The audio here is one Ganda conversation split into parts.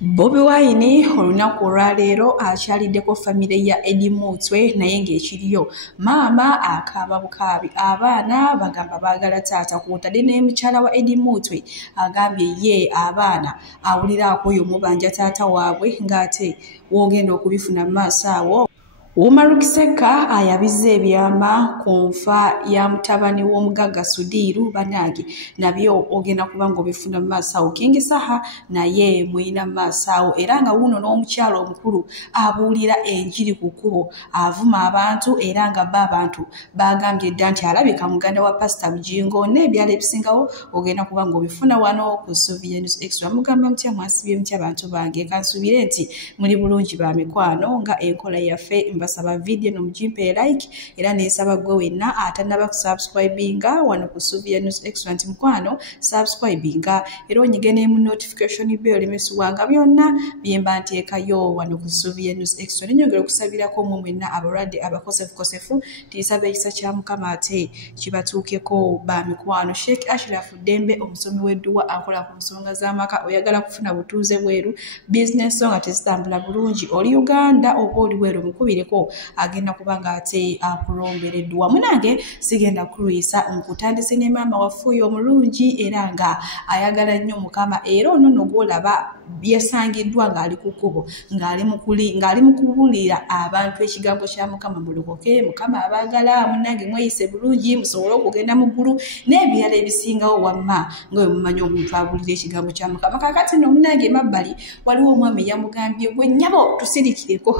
Bobi Wine olunaku olwaleero akyaliddeko famire ya Eddie Mutwe naye ng'ekiriyo maama akaaba bukaabi abaana bagamba baagala taata kw'otadde ne mukyala wa Eddie Mutwe agambye ye abaana awuliraako oyo mubanja taata waabwe ng'ate w'ogenda okubifuna mu maaso awo. Umaru Kiseka ayabiza ebyama ku nfa ya mutabani w'omugagga Sudiru Banagi nabyo ogenda kuba ng'obifuna mu maaso awo. King Saha naye muyina mu maaso awo era nga wuno n'omukyalo omukulu abuulira enjiri ku kkubo avuma abantu era nga bo abantu bagambye dda nti alabika muganda wa Pastor Bujingo n'ebyalo ebisingawo ogenda kuba ng'obifuna wano ku Sylvia News Extra. Mugamba mutya mwasibye mutya bantu bange kansubire nti muli bulungi ba mikwano nga enkola yaffe basaba video no mjimpe like era nesaba gwe wenna atanaba kusubscribinga wano ku Sylvia News Extra nti mkwano subscribinga era onyigene mu notification bell emesuwanga byonna byemba nteekayo wano ku Sylvia News Extra. Ninyongera okusabirako mu mwenna abalwadde abakosefu tisaba ekisa kya Mukama ate kibatuukeko ba mikwano. Sheikh Ashraf Dembe omusomi w'edduwa akola ku nsonga z'amaka oyagala kufuna butuuze bweru business nga tezitambula bulungi oli Uganda oba oli bweru mukubireko agenda kubanga ate akulombereddwa. Munange sigenda kulwisa nkutandise ne maama waffe omulungi era nga ayagala nnyo Mukama era ono n'ogwolaba byesangiddwa ng'ali ku kkubo ng'ali mu kubulira abantu ekigambo kya Mukama mulokoke Mukama abaagala munange mweyise bulungi musobole okugenda mu ggulu n'ebirala ebisingawo wamma nga bwe mumanyi omuntu abulira ekigambo kya Mukama. Kakati no munange mabbali waliwo omwami yamugambye gwe nnyabo tusirikireko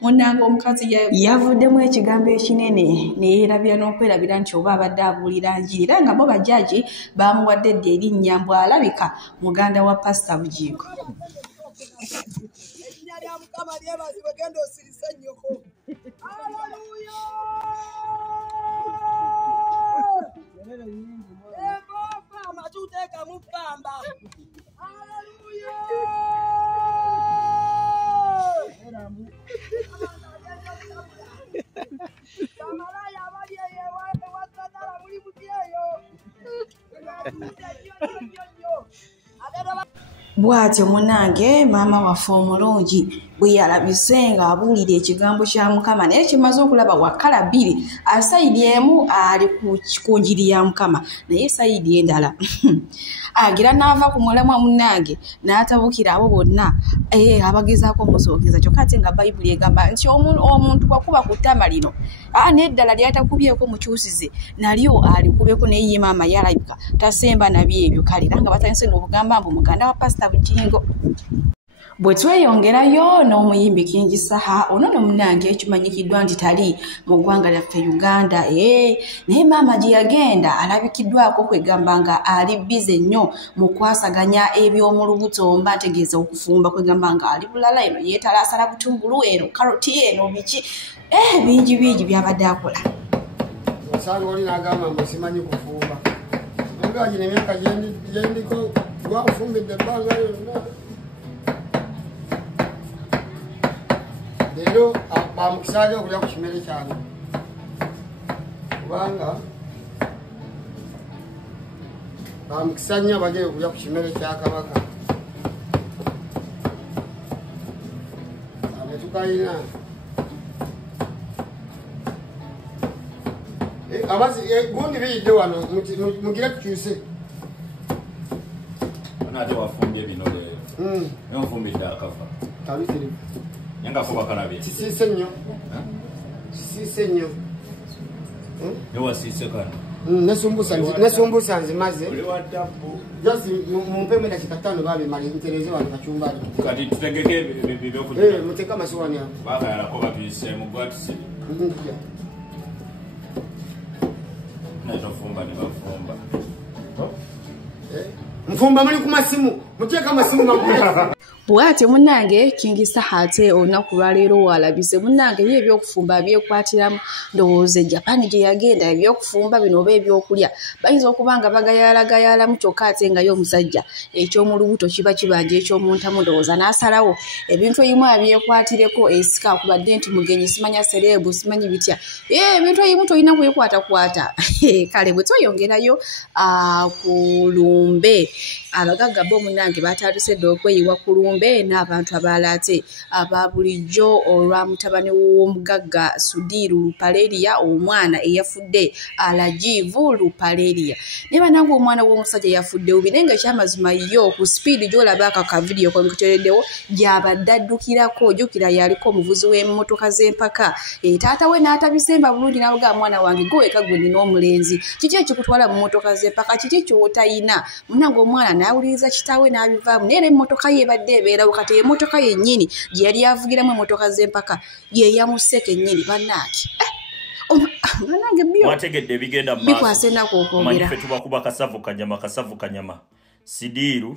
munange omukazi yavuddemu ekigambo ekinene neerabira n'okwerabira nti oba abadde abuulira njiri era nga bo bajaji bamuwadde edda erinnya mbw alabika muganda wa Pastor Bujingo. Bwatyo munange maama waffe omulungi bwe yalabise nga abuulira ekigambo kya Mukama naye kimaze okulaba wakala bbiri asayidi emu ali ku njiri ya Mukama naye sayidi endala agira n'ava ku mulamwa munange n'atabukira abo bonna abagezaako musookeza kyokka ate nga Bayibuli egamba nti omuntu bwakuba ku ttama lino n'eddala lyatakubyeko mukyusize nalyo alikubeko naye ye maama yalabika tasemba nabyo ebyo kale era nga batandise n'okugamba mbu muganda wa Pastor Bujingo. Bwe tweyongerayo n'omuyimbi King Saha ono no munange ekimanyikiddwa nti tali mu ggwanga lyaffe Uganda naye maama gye yagenda alabikiddwako kwegamba nga ali bize nnyo mu kwasaganya eby'omu lubuto mba ntegeeza okufumba kwegamba nga ali bulala eno yeetalasala butungulu eno karoti eno biki bingi byabadde akola. Osanga oli n'agamba mbu simanyi kufumba ngaagi nemyaka gyendiko gwakufumbidde ebbanga yonna leero bamukisaaga okulya ku kimere kyange kubanga bamukisa nnyo abagere okulya ku kimere kya Kabaka netukayina abazi gundi biyidde wano mugire tukyuse ate wafumbye bino leero nfumbidde akafa kabikiri Nyangafo kanabye. Kisiise nnyo. Kisiise nnyo. Newasiise kana. Nesumbusa nzimaze. Oli watabu. Just mumpe mwenda kikatano babe mali ntereze wano kachumbari. Kati tutegeke bibyokulya. Muteka masiwani hapo. Baka yalakoba bise mugwatise. Ndio. Natofumba ni bafumba. Mfumba muli kumasimu. Muteka masimu mamuya. Bwate munange King Saha ate olunaku lwaleero walabise munange ye ebyokufumba byekwatiramu ndowooza Japan gye yagenda ebyokufumba bino oba ebyokulya bayinza okubanga bagayalagayalamu kyokka ate nga yo omusajja eky'omulubuto kiba kibanja eky'omuntamu ndowooza n'asalawo ebintu ebimu abyekwatireko esika kubadde nti mugenyi simanya serebu simanyi bitya ebintu ebimu tolina kwekwatakwata kale bwe tweyongerayo ku lumbe abagagga bo munange munnange batandise dde okweyiwa ku lumbe n'abantu abalate ababulijjo olwa mutabani w'omugagga Sudiru Lupaleria omwana eyafudde Alajivu Lupaleria ne banange omwana w'omusajja yafudde ubi nenga ekyamazima yo ku speed gy'olaba aka video komikutereddewo gy'abadde addukirako jjukira yaliko omuvuzi w'emmotoka z'empaka taata we n'atabisemba bulungi n'avuga mwana wange gweweka gwe nina omulenzi kiki ekikutwala mu mmotoka z'empaka kiki ky'otayina munnange omwana n'awuliriza kitaawe n'abivaamu naye era emmotoka ye ebadde ebeerawo kati emmotoka yennyini gye yali avugiramu emmotoka z'empaka ye yamuseka ennyini bannaaki wategedde ebigenda maaso tubakuba kasavu kanyama Sidiru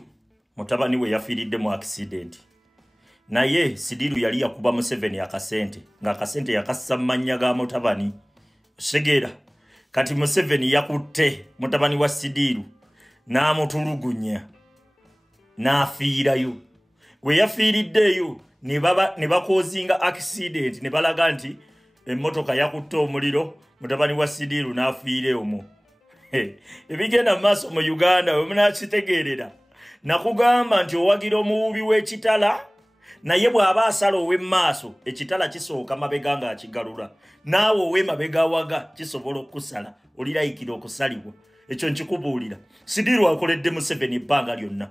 mutabani we yafiiridde mu accident naye Sidiru yali yakuba Museveni akasente ng'akasente yakassa mu mannya ga mutabani Segera kati Museveni yakutte mutabani wa Sidiru n'amutulugunya n'afiirayo we yafiiriddeyo ne bakoozinga accident ne balaga nti emmotoka yakutte omuliro mutabani wa Sidiru n'afiire omwo ebigenda mu maaso mu Uganda we munakitegeerera nakugamba nti owagira omuwubi w'ekitala naye bw'aba asala ow'emmaaso ekitala kisooka mabega ng'akigalula naawe ow'emabega waga kisobola okusala olirayikira okusalibwa ekyo nkikubuulira Sidiru akoledde Museveni ebbanga lyonna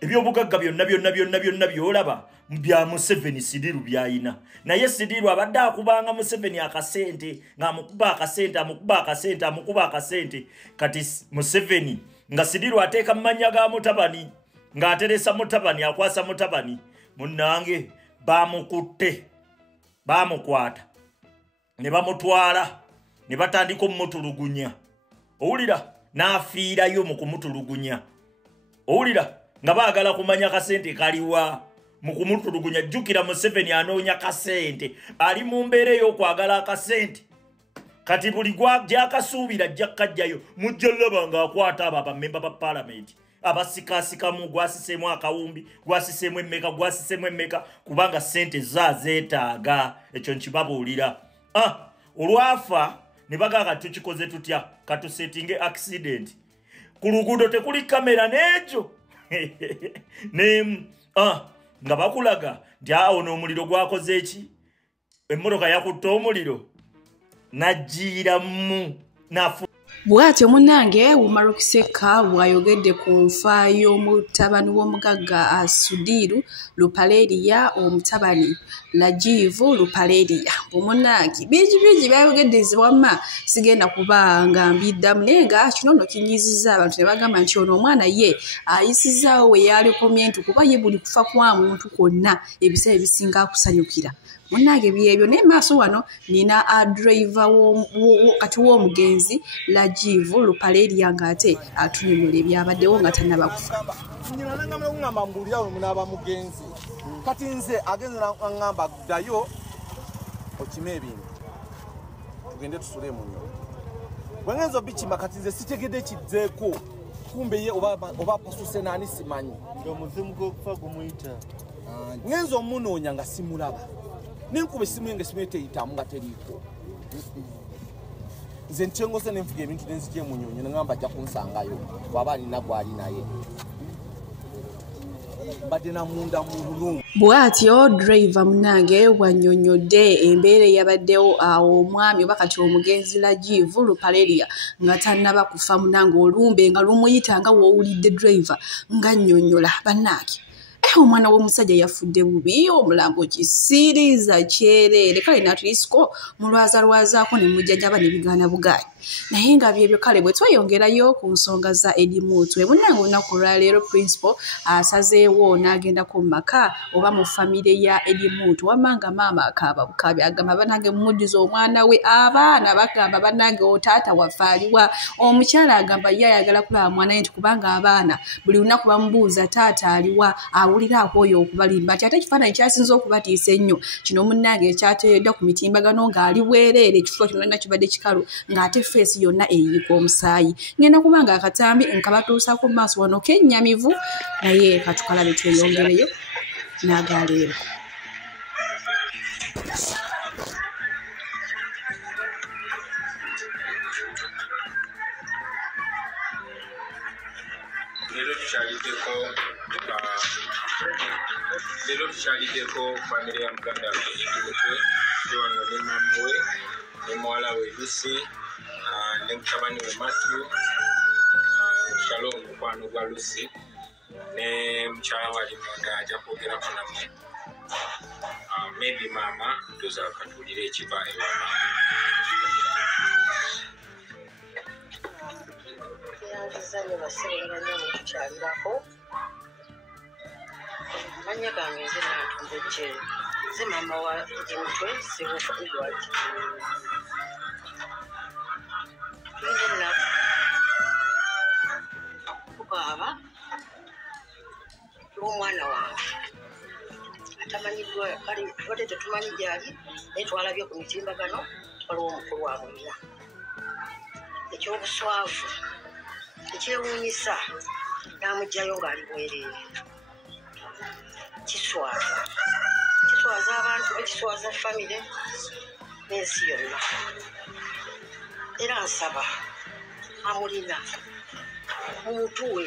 ebyobugagga byonna byolaba bya Museveni Sidiru byayina naye Sidiru abadde akubanga Museveni akasente ng'amukuba akasente kati Museveni nga Sidiru ateeka mu mannya ga mutabani ng'ateresa mutabani akwasa mutabani munnange bamukutte bamukwata ne bamutwala ne batandika omutulugunya owulira n'afiirayo mu kumutulugunya owulira nga baagala kumanya kasente kaliwa mu kumutulugunya jjukira Museveni anoonya kasente ali mu mbeera ey'okwagala akasente kati buli gy'akasuubira jjakajjayo mujja laba ng'akwata abo abamemba ba paalamenti abasikasikamu gwasiseemu akawumbi gwasiseemu emmeka kubanga sente zeetaaga ekyo nkibabuulira olwafa ne bagaaga tukikoze tutya katusetinge accident ku luguudo tekuli kamera n'ekyo nga bakulaga nti ono omuliro gwakoze eki emmotoka yakutte omuliro najjiiramu nafu bw'atyo munnange Wumarukiseka bw'ayogedde ku nfa y'omutabani w'omugagga Sudiru Lupaleria omutabani Lajivu Lupaleria munnange bingi byayogedde wamma sigenda kubanga mbiddamu naye nga kino nno kinyiizizza abantu ne bagamba nti ono omwana ye ayisizaawo we yalikomye nti kuba ye buli kufa kwa muntu kwonna ebiseera ebisinga akusanyukira munnange byebyo naye maaso wano nina driver kati w'omugenzi Lajivu Lupaleria ng'ate atunyonyola ebyabaddewo nga tannaba kufa kati nze agenze ngamba ddayo okime ebintu tugende tusule mu nnyonyi bwengenza obikima kati nze sitegedde kiddeeko kumbe ye oba pasuse naani simanyi omuzimu gw'okufa gumuyita ngenza omunoonya nga simulaba nenkuba essimu yange esimu eteyitamu nga teriiko nze ntyengose nenfuga ebintu nenzigye mu nnyonyi nengamba ajja kunsangayo bw'aba alina gwali naye mbadde namunda mu lulungu bw'atyo driver munnange bw'annyonnyodde embeera eyabaddewo awo omwami oba kati omugenzi Lajivu Lupaleria nga tannaba kufa munnange olumbe nga lumuyita nga w'owulidde driver nga nnyonnyola bannaake omwana w'omusajja yafudde bubi omulambo kisiriza kyereere kale natulisiko mulwazalwazaako ne mujjajaba ne bigaana bugaanyi naye nga byebyo kale bwe tweyongerayo ku nsonga za Edimutwe munnange olunaku olwaleero principal asazeewo n'agendako mu maka oba mu famire ya Edimutwe wamma nga maama akaaba bukaabi agamba bannange mumujjuza omwana we abaana bagamba bannange otaata waffe aliwa omukyala agamba ye ayagala kulaba mwana we nti kubanga abaana buli lunaku bamubuuza taata aliwa awuliraako oyo okubalimba nti ate ekifaananyi kyasinza okubatiisa ennyo kino munnange ekyateereddwa ku mitimbagano ng'ali bwereere ekifuba kino nna kibadde kikalu ng'ate feesi yonna eyiika omusaayi ngenda kubanga akatambi nkabatuusaako mu maaso wano kennyamivu naye katukalabe tweyongereyo n'agaleero leero tukyaliddeko Lero tukyaliddeko famire ya muganda Edimutwe wano ne mama we ne muwala we Lucy ne mutabani we Matthew Shalom mukwano gwa Lucy ne mukyala wali munda ajja kwogerako nammwe maybe mama ndoza katuulira ekiva ewa yanzizanye basebenga nnyo mu kukyalirako manya gange nze natumba ejjere nze mama wa Edimutwe Ssebufuulwaki nze nnaku tukaaba lw'omwana wange atamanyiddwa kale tubadde tetumanyi gyali naye twalabye ku mitimbagano waliwo omukulu wa mulina ekyobuswavu ekyewuunyisa n'amugjayo ng'ali bwereere kiswaza abantu bekiswaza famire n'ensi yonna era nsaba amulina mumutuwe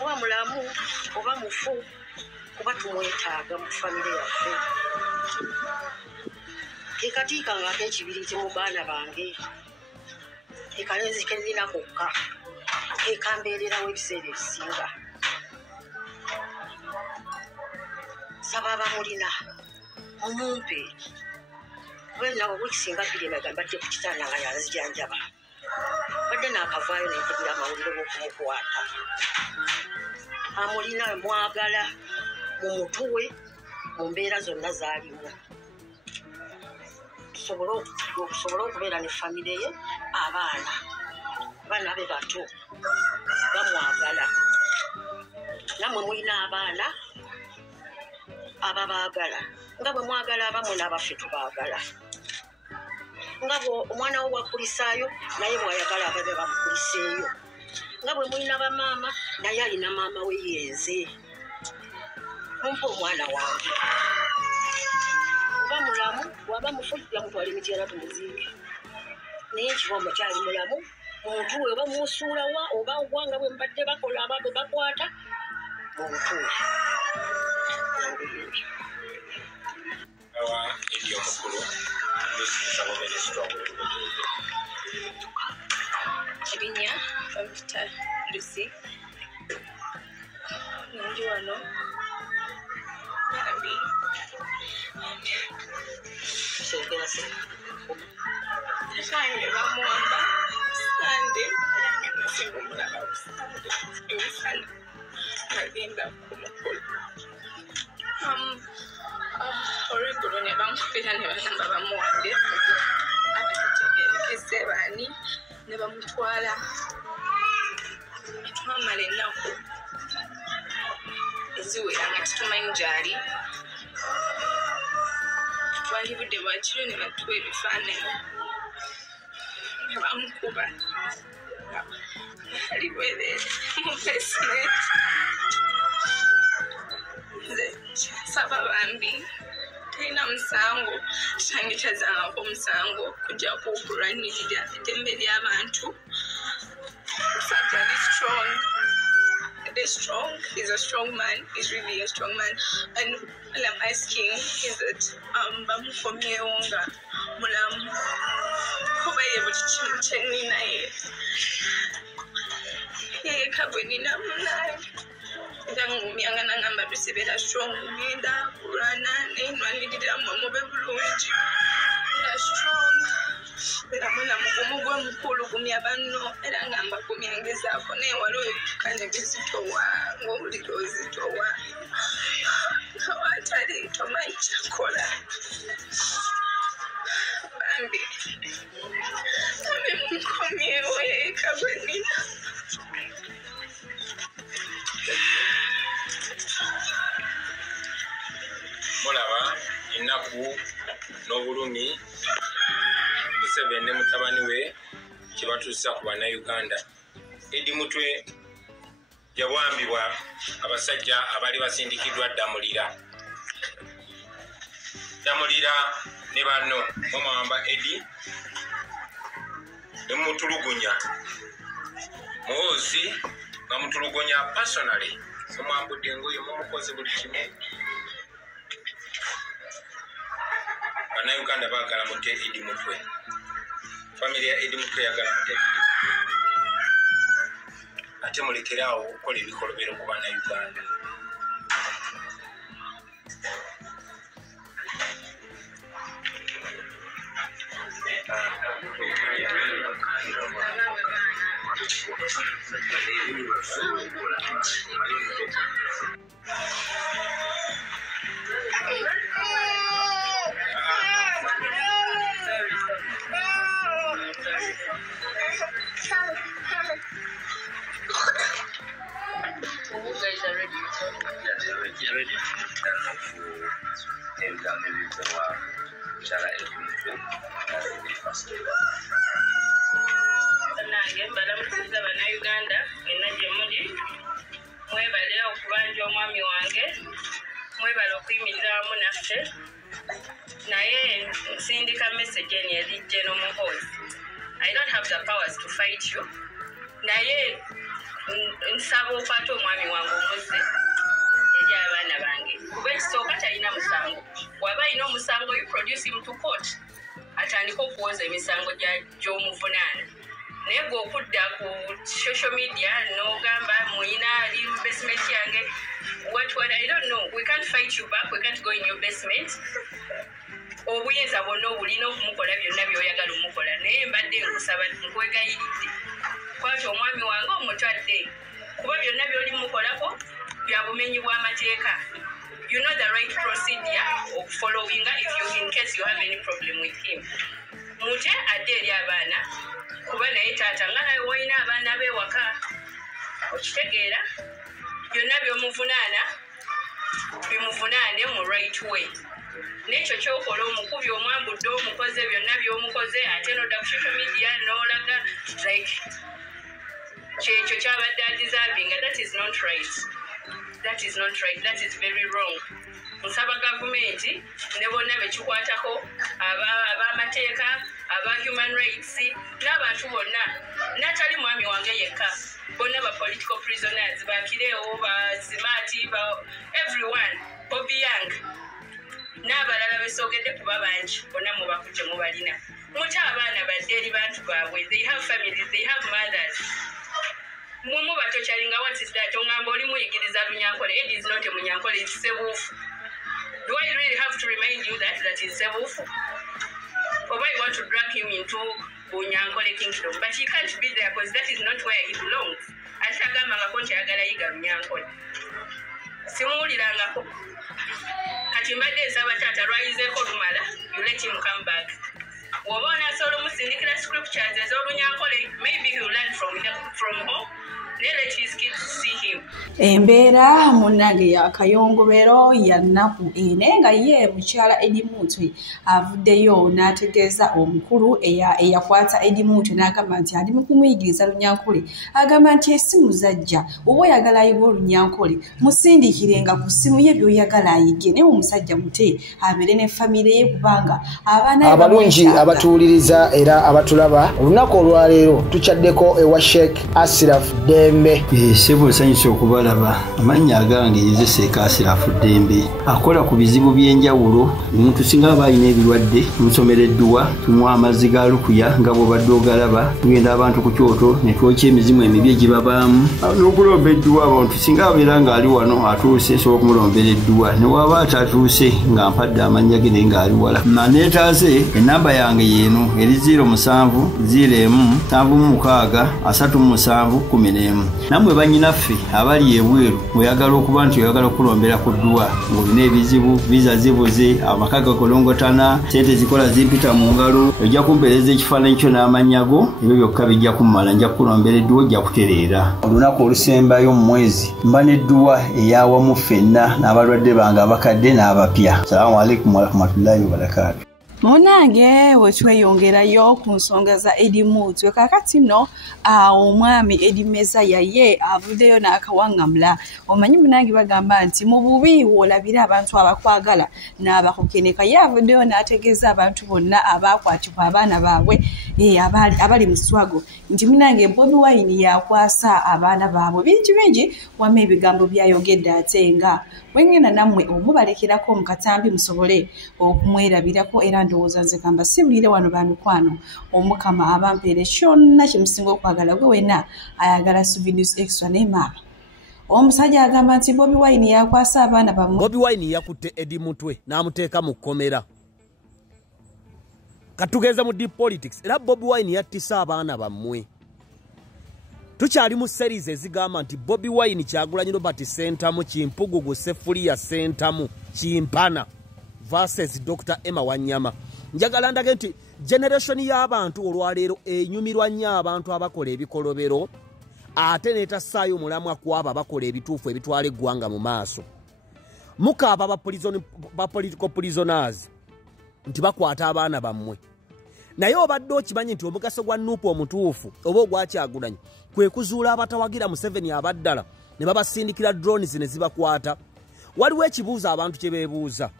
oba mulamu oba mufu kuba tumwetaaga mu famire yaffe kekatiika ng'ak'ekibiriiti mu baana bange ekalenzi kenina kokka ekambeererawo ebiseera ebisinga saba abamulina omumpe wenawe wikisinga biremaga mbadde ku kitanda nga yanzijanjaba badde naakavaayo nenkugira amawulire g'okumukwata amulina mwagala mu mutuwe mu mbeera zonna zaalimu tusobole okubeera ne famire ye abaana be bato bamwagala nammwe mulina abaana ababaagala nga bwe mwagala abamu n'abaffe tubaagala nga bwe omwana wo bwakulisaayo naye bwayagala ababe bamukuliseeyo nga bwe mulina bamaama naye alina maama we yenze mumpa omwana wange oba mulamu waba mufujja mutwala emityala tumuziike naye nkiba omukyali mulamu mumutuwe oba mumusuula wa oba ogwanga bwe mbadde bakola ababe bakwata mumutuwe awa ebyo mukulu Kibinya Famita Lucy nandi wano nabi sogera se Shine bamuwamba Sunday simulaba Sunday agenda kumukulu Oregolo ne bamufira ne bagamba bamuwadde abategerekese baani ne bamutwala twamala ennaku eziwera nga tetumanyi gyali twali budde bwakiro ne batuwa ebifaananyi nga bamukuba ali bwereere mu basement nze saba bambi talina musango kitange kyazangako omusango kujja kukulwanirira eddembe ly'abantu omusajja ali strong. He's a strong man. He's really a strong man. And all I'm asking is that bamukomyewo nga mulamu kuba ye buli kimu kye nnina ye kabwe nina munaye era ngumyanga nangamba tusibeera strong ngenda kulwana naye nwanirira mmwe mube bulungi era strong era mwena mugumu gwe mukulu gumya banno era ngamba kumyangezaako naye waliwo etukanyage zitowa ng'omuliro zitowa awatali tomanyi kyakola bambi munkomyewo eka gwe nina mulaba ennaku n'obulumi Museveni ne mutabani we kyebatuusa ku bannayuganda Edimutwe yawambibwa abasajja abaali basindikiddwa Damulira ne banno omwamba Edi ne mutulugunya Muhoozi nga mutulugunya personally omwambudde engoye mumukoze buli kimu bannayuganda baagala mute Edi Mutwe. Famire ya Edi Mutwe yagala mute. Ate mulekerawo okukola ebikolobero ku bannayuganda. Balamusiza bannayuganda enna gye muli mwebale okubanja omwami wange mwebale okuyimirira wamu naffe naye nsindika message eni eri General Muhoozi. I don't have the powers to fight you naye nsaba okwata omwami wange omuzze eri abaana bange kuba ekisooka talina musango. Waba alina omusango you produce him to court atandika okuwoza emisango gy'omuvunaana. Naye gwe okudda ku social media n'ogamba muyina ali mu basement yange what I don't know. We can't fight you back. We can't go in your basement. Obuyinza bwonna obulina okumukola byonna by'oyagala omukola naye mbadde nkusaba nkwegayiridde kwata omwami wange omutwadde kuba byonna by'oli mukolako bya bumenyi bw'amateeka. You know the right procedure of following if you in case you have any problem with him. Mute adde eri abaana kuba naye taata nga nawe woyina abaana b'ewaka okitegeera byonna by'omuvunaana bimuvunaane mu right way. N'ekyo kyokola omukubi omwambudde omukoze byonna by'omukoze ate n'odda ku social media n'olaga like kyekyo kyabadde adeservinga. That is not right. That is not right. That is very wrong. Nsaba gavumenti ne bonna bekikwatako ab'amateeka aba human rights n'abantu bonna natali mwami wange yekka bonna ba political prisoners bakireewo bazimati everyone Bobby Young n'abalala besoogedde kuba bangi bonna mubakuje mubalina muta abaana badde eri bantu baabwe. They have families, they have mothers. Mumu batokyalinga what is that ongamba oli muyigiriza Lunyankole. It is not a Munyankole, it's Sebuufu. Do I really have to remind you that is Sebuufu? Or I want to drag him into Bunyankole kingdom, but he can't be there because that is not where he belongs. Atagamba nga ayagala yiga Lunyankole. Simuwulirangako. Kati mbadde nsaba taata lwayizeeko lumala, you let him come back. Woba onasobola omusindikira scriptures ez'Olunyankole, maybe he'll learn from home. Let his kids see him. Embeera munnange ya kayongobero ya nnaku ene nga ye mukyala Edi Mutwe avuddeyo n'ategeeza omukulu eyakwata Edi Mutwe n'agamba nti ali mu kumuyigiriza Lunyankole. Agamba nti essimu zajja oba oyagala ayiga Olunyankole musindikirenga ku ssimu ye by'oyagala ayige naye omusajja mute abeere ne famire ye kubanga abaana abalungi abatuwuliriza era abatulaba olunaku olwaleero tukyaddeko ewa Sheikh Ashraf Dembe. Sebo nsanyusa okubalaba. Amannya agange Yeze Sheikh Ashraf Dembe akola ku bizibu by'enjawulo. Omuntu singa aba alina ebirwadde musomereddwa tumuwa amazzi ga lukuya nga bw'obadde ogalaba tugenda abantu ku kyoto ne twokya emizimu emibi egibabaamu n'okulomba edduwa. Abantu singa abeera ng'ali wano atuuse sobola okumulombera edduwa ne waba atatuuse nga mpadde amannya ge naye ng'ali wala. Neetaase ennamba yange yeeno eri 07 01 76 37 11. Namwe bannyinaffe abali ebweru oyagala okuba nti oyagala okulombera ku dduwa ng'olina ebizibu viza zibuze amaka gakolongotana sente zikola zimpita mu ngalo ojja kumpeereza ekifaananyi kyo n'amannya go ebyo byokka bijja kummala nja kukulombera edduwa ojja kutereera. Olunaku olusembayo mu mwezi mba n'edduwa eyawamu ffenna n'abalwadde bange abakadde n'abapya. Salaamu alaikum warahmatullahi wabarakatuh. Munange wetweyongerayo ku nsonga za Edi Mutwe kakati no omwami Edi Mezaya ye avuddeyo n'akawaŋŋamula. Omanyi munange bagamba nti mu bubi woolabira abantu abakwagala n'abakukeneka. Ye avuddeyo n'ategeeza abantu bonna abaakwatibwa abaana baabwe abali mu swago nti munange Bobi Wine yakwasa abaana baabwe bingi wamma ebigambo byayogedde ate nga wengena nammwe omubalekerako mu katambi musobole okumwerabirako era ndowooza nze kamba sibulire wano ba mikwano omukama abampeere kyonna kyemusinga okwagala gwe wena ayagala Souvenirs Extra ne maama. Omusajja agamba nti Bobi Wine yakwasa abaana bamwe. Bobi Wine yakutte Eddie Mutwe n'amuteeka mu kkomera. Katugeza mu deep politics era Bobi Wine yattisa abaana bammwe. Tukyali mu series ezigamba nti Bobi Wine Kyagulanyi Robert Sentamu Kimpugugu Sefulia Sentamu Kimpana versus Dr. Emma Wanyama. Njagala ndage nti generation y'abantu olwaleero enyumirwa nnyo abantu abakola ebikolobero ate netasaayo mulamwa kwabo abakola ebituufu ebitwala eggwanga mu maaso. Mukaaba ba political prisoners nti bakwata abaana bammwe. Naye obadde okimanyi nti omugaso gwa Nuupu omutuufu oba ogwa Kyagulanyi kwe kuzuula abatawagira Museveni abaddala ne babasindikira drones ne zibakwata. Waliwo ekibuuzo abantu kye beebuuza.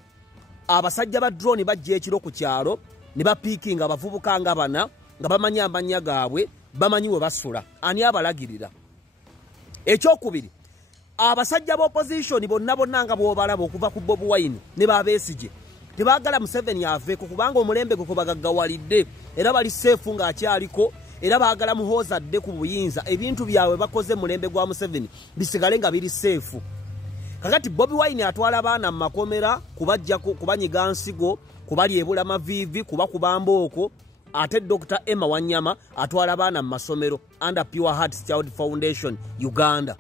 Abasajja ba drone bajja ekiro ku kyalo ne bapiikinga abavubuka nga bana nga bamanyi amannya gaabwe bamanyi we basula. Ani abalagirira? Ekyokubiri, abasajja b'opposition bonna nga bw'obalaba okuva ku Bobi Wine ne Besigye tebaagala Museveni aveeko kubanga omulembe gwe kubagaggawalidde era bali seefu ng'akyaliko era baagala muhooza dde ku buyinza ebintu byabwe bakoze mulembe gwa Museveni bisigale nga biri seefu. Kakati Bobi Wine atwala abaana mu makomera kubajja kubanyiga nsigo kubalyebula mavivi kuba kubambooko ate Dr. Emma Wanyama atwala abaana mu masomero under Pure Hearts Child Foundation Uganda.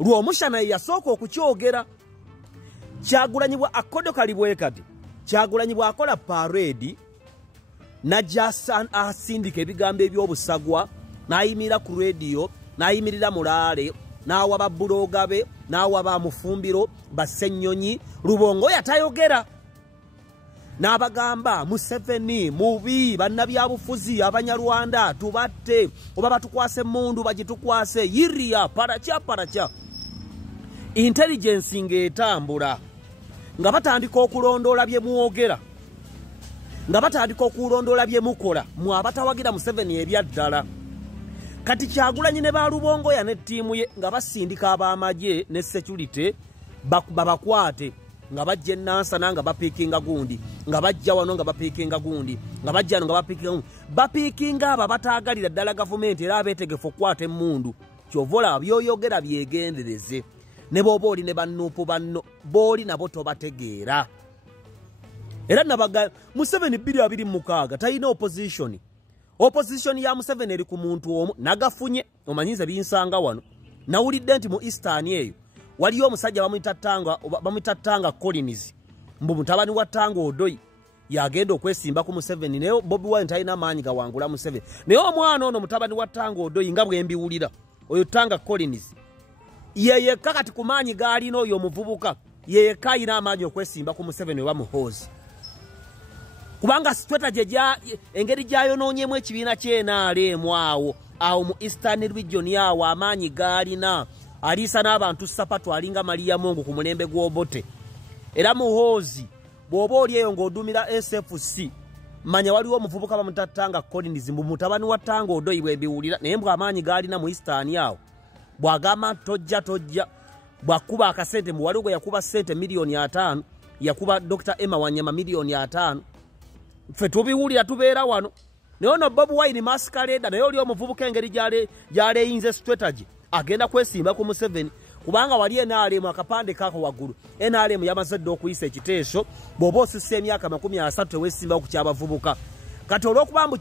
Lw'omushana yasooka okukyogera Kyagulanyi bwa akodokali bwe kati Kyagulanyi bw'akola parade najja asindika ebigambo eby'obusagwa n'ayimira ku radio n'ayimirira mulaale n'awa babbuloga be n'awa bamufumbiro Bassenyonyi Lubongo yatayogera n'abagamba Museveni mubi bannabyabufuzi Abanyarwanda tubatte oba batukwase mundu bagitukwase yiriya paracha intelligence ng'etambula nga batandika okulondoola bye muwogera nga batandika okulondoola bye mukola mu abatawagira Museveni ebyaddala. Kati Kyagulanyi ne Balubongo ya ne ttiimu ye nga basindika ab'amagye ne security babakwate nga bajja Nansana nga bapiikinga gundi nga bajja wano nga bapiikinga gundi nga bajja wano nga bapiikinga gundi bapiikinga aba bataagalira ddala gavumenti era abeetegefu okukwata emmundu kyovola byoyogera byegendereze. Ne bwoba oli ne bannuupu banno booli nabo tobategeera. Era nabaga Museveni 2026 talina opposition ya Museveni eri ku muntu omu nagafunye omanyize binsanga wano nawulidde nti mu Eastern eyo waliyo omusajja bamuyita Tanga Collins mbu mutabani wa Tanga Odoi yagenda okwesimba ku Museveni naye Bobi Wine talina maanyi gawangula Museveni naye omwana ono mutabani wa Tanga Odoi nga bwe mbiwulira oyo Tanga Collins yeye kakati ku maanyi gaalina oyo omuvubuka yeye kayina amaanyi okwesimba ku Museveni wa muhoozi kubanga strategy engeri gyayonoonyemu ekibiina ky'NRM awo mu Eastern Region yawo amaanyi gaalina aliisa n'abantu sapatu alinga Maria Mongo ku mulembe gw'Obote era muhoozi bw'oba oli eyo ng'odumira SFC manya waliwo omuvubuka bamutatanga Collins mbu mutabani wa Tanga Odoi bwe biwulira naye mbw amaanyi gaalina mu Eastern yawo bwagamba tojja bwakuba akasente mu waliwo yakuba sente $5,000,000 yakuba Dr. Emma Wanyama $5,000,000 ffe tubiwulira tubeera wano naye ono Bobi Wine masquerade naye oli omuvubuka engeri gy'aleyinze strategy agenda kwesimba ku Museveni kubanga wali NRM akapande kako waggulu NRM yamaze dde okuyisa ekiteeso bw'oba osissa emyaka 30 teweesimbawo ku ky'abavubuka kati olw'okubambu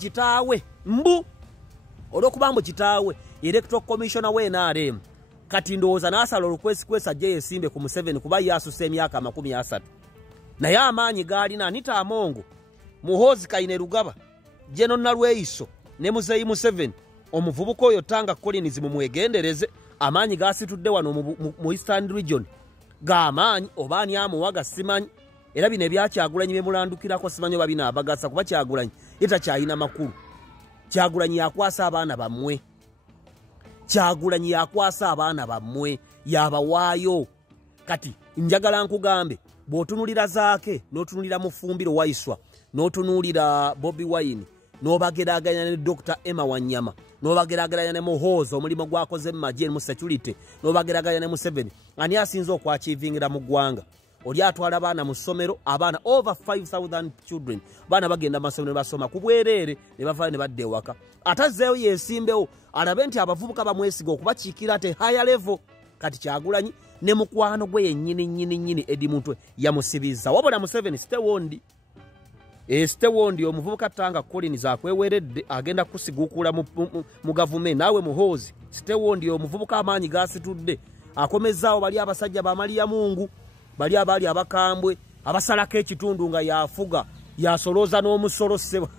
kitaawe Electoral Commissioner we NRM kati ndowooza n'asala olukwesikwesi ajje yeesimbe ku Museveni kuba yasussa emyaka 30 naye amaanyi gaalina Anita Amongo Muhoozi Kainerugaba General Nalweyiso ne Muzeeyi Museveni omuvubuka oyo Tanga Collins mumwegendereze amaanyi gaasitudde wano mu Eastern Region g'amaanyi oba ani amuwaga simanyi era bino ebya Kyagulanyi bemulandukirako simanyi oba bino abagasa kuba Kyagulanyi etakyalina makulu. Kyagulanyi yakwasa abaana bammwe Kyagulanyi yakwasa abaana bammwe yabawaayo. Kati njagala nkugambe bw'otunulira Zaake n'otunulira Mufumbiro Waiswa n'otunulira Bobi Wine n'obageraganya ne Dr. Emma Wanyama n'obageraganya ne Muhoozi omulimo gwakoze mu magye mu security n'obageraganya ne Museveni ani asinze okwachivingira mu ggwanga oli atwala abaana mu ssomero, abaana over 5,000 children baana bagenda masomero basoma ku bwereere ne bavaayo ne badda ewaka. Atazzeeyo yeesimbewo alabe nti abavubuka bamwesiga okubakiikira te higher level. Kati Kyagulanyi ne mukwano gwe yennyini Eddie Mutwe yamusibizza. Wabula Museveni Stewondi Stewondi omuvubuka Tanga Collins akweweredde agenda kusigukula mu gavumenti naawe muhoozi. Stewondi omuvubuka amaanyi gasitudde akomezaawo bali abasajja bamaliya Mungu bali abali abakambwe abasalako ekitundu nga yafuga yasolooza n'omusolo ssebo